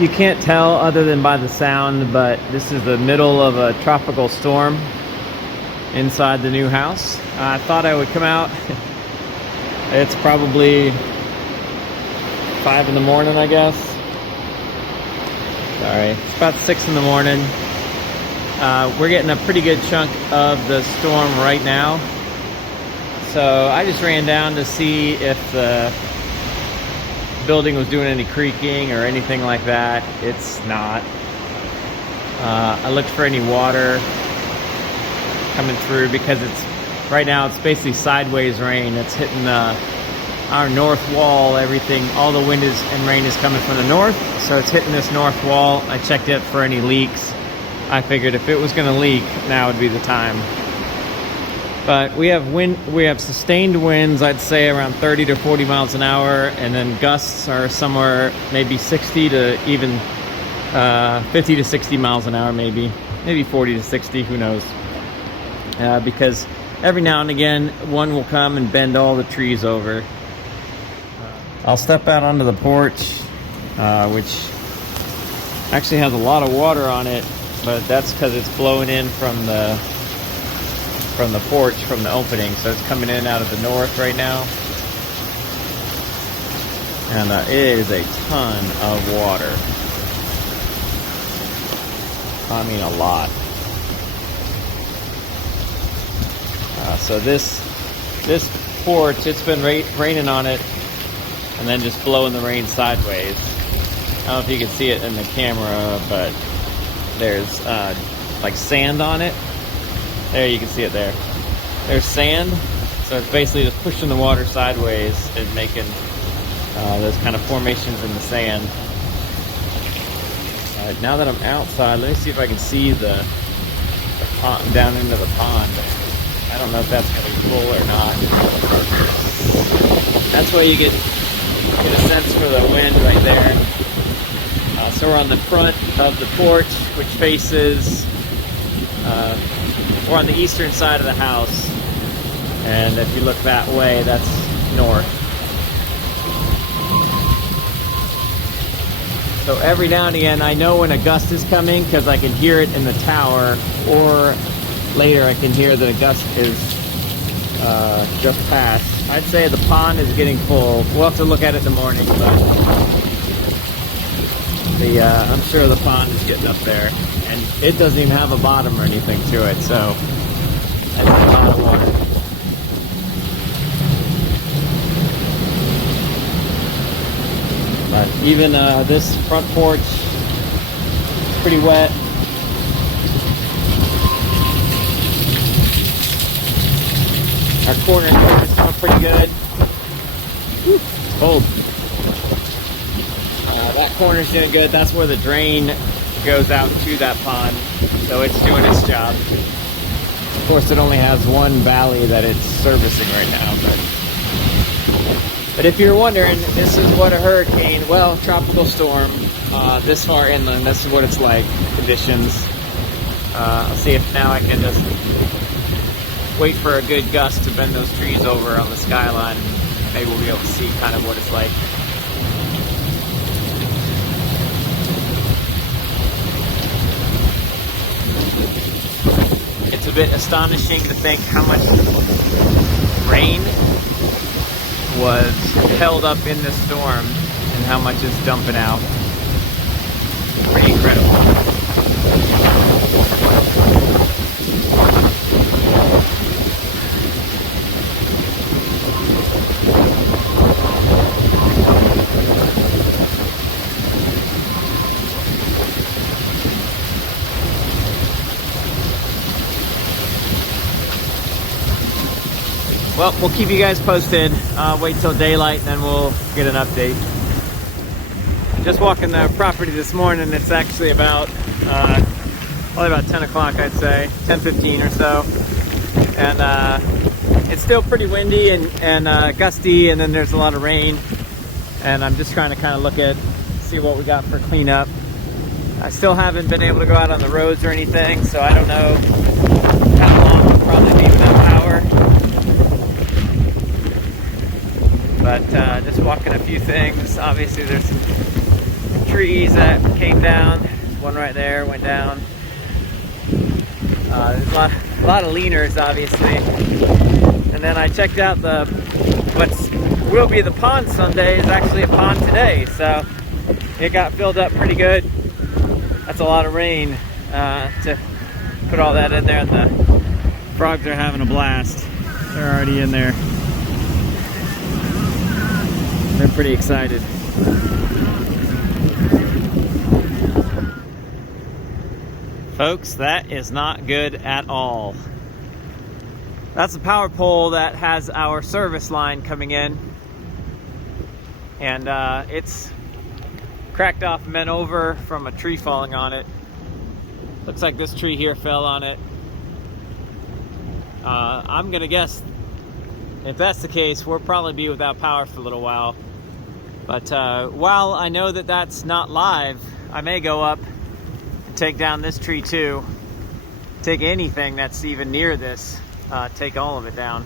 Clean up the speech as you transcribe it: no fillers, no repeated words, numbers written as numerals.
You can't tell other than by the sound, but this is the middle of a tropical storm inside the new house. I thought I would come out. It's probably 5 in the morning, I guess. Sorry, it's about 6 in the morning. We're getting a pretty good chunk of the storm right now. So I just ran down to see if the building was doing any creaking or anything like that. It's not. I looked for any water coming through because right now it's basically sideways rain. It's hitting our north wall. Everything, all the wind and rain is coming from the north, so it's hitting this north wall. I checked it for any leaks. I figured if it was going to leak, now would be the time. But we have sustained winds, I'd say around 30 to 40 miles an hour, and then gusts are somewhere maybe 60 to even 50 to 60 miles an hour, maybe 40 to 60, who knows. Because every now and again, one will come and bend all the trees over. I'll step out onto the porch, which actually has a lot of water on it, but that's because it's blowing in from the porch, from the opening. So it's coming in out of the north right now. And it is a ton of water. I mean, a lot. So this porch, it's been raining on it and then just blowing the rain sideways. I don't know if you can see it in the camera, but there's like sand on it. There, you can see it there. There's sand, so it's basically just pushing the water sideways and making those kind of formations in the sand. Now that I'm outside, let me see if I can see the pond, down into the pond. I don't know if that's going to be full or not. That's why you get a sense for the wind right there. So we're on the front of the porch, which faces, we're on the eastern side of the house. And if you look that way, that's north. So every now and again, I know when a gust is coming because I can hear it in the tower, or later I can hear that a gust is just past. I'd say the pond is getting full. We'll have to look at it in the morning, but I'm sure the pond is getting up there. And it doesn't even have a bottom or anything to it, so that's a lot of water. But even this front porch is pretty wet. Our corner here is coming pretty good. Whew, it's cold. That corner's doing good. That's where the drain goes out to that pond, so it's doing its job. Of course, it only has one valley that it's servicing right now, but if you're wondering, this is what a hurricane, well, tropical storm, this far inland, this is what it's like, conditions. I'll see if now I can just wait for a good gust to bend those trees over on the skyline. Maybe we'll be able to see kind of what it's like. It's a bit astonishing to think how much rain was held up in this storm and how much is dumping out. Pretty incredible. Well, we'll keep you guys posted. Wait till daylight and then we'll get an update. Just walking the property this morning. It's actually about probably about 10 o'clock, I'd say, 10:15 or so. And it's still pretty windy and gusty, and then there's a lot of rain. And I'm just trying to kind of look at, see what we got for cleanup. I still haven't been able to go out on the roads or anything, so I don't know how long we'll probably be without power. But just walking a few things. Obviously there's trees that came down. There's one right there went down. There's a lot of leaners, obviously. And then I checked out will be the pond Sunday is actually a pond today, so it got filled up pretty good. That's a lot of rain to put all that in there, and the frogs are having a blast. They're already in there. They're pretty excited. Folks, that is not good at all. That's the power pole that has our service line coming in. And it's cracked off and bent over from a tree falling on it. Looks like this tree here fell on it. I'm gonna guess if that's the case, we'll probably be without power for a little while. But while I know that that's not live, I may go up and take down this tree too. Take anything that's even near this, take all of it down.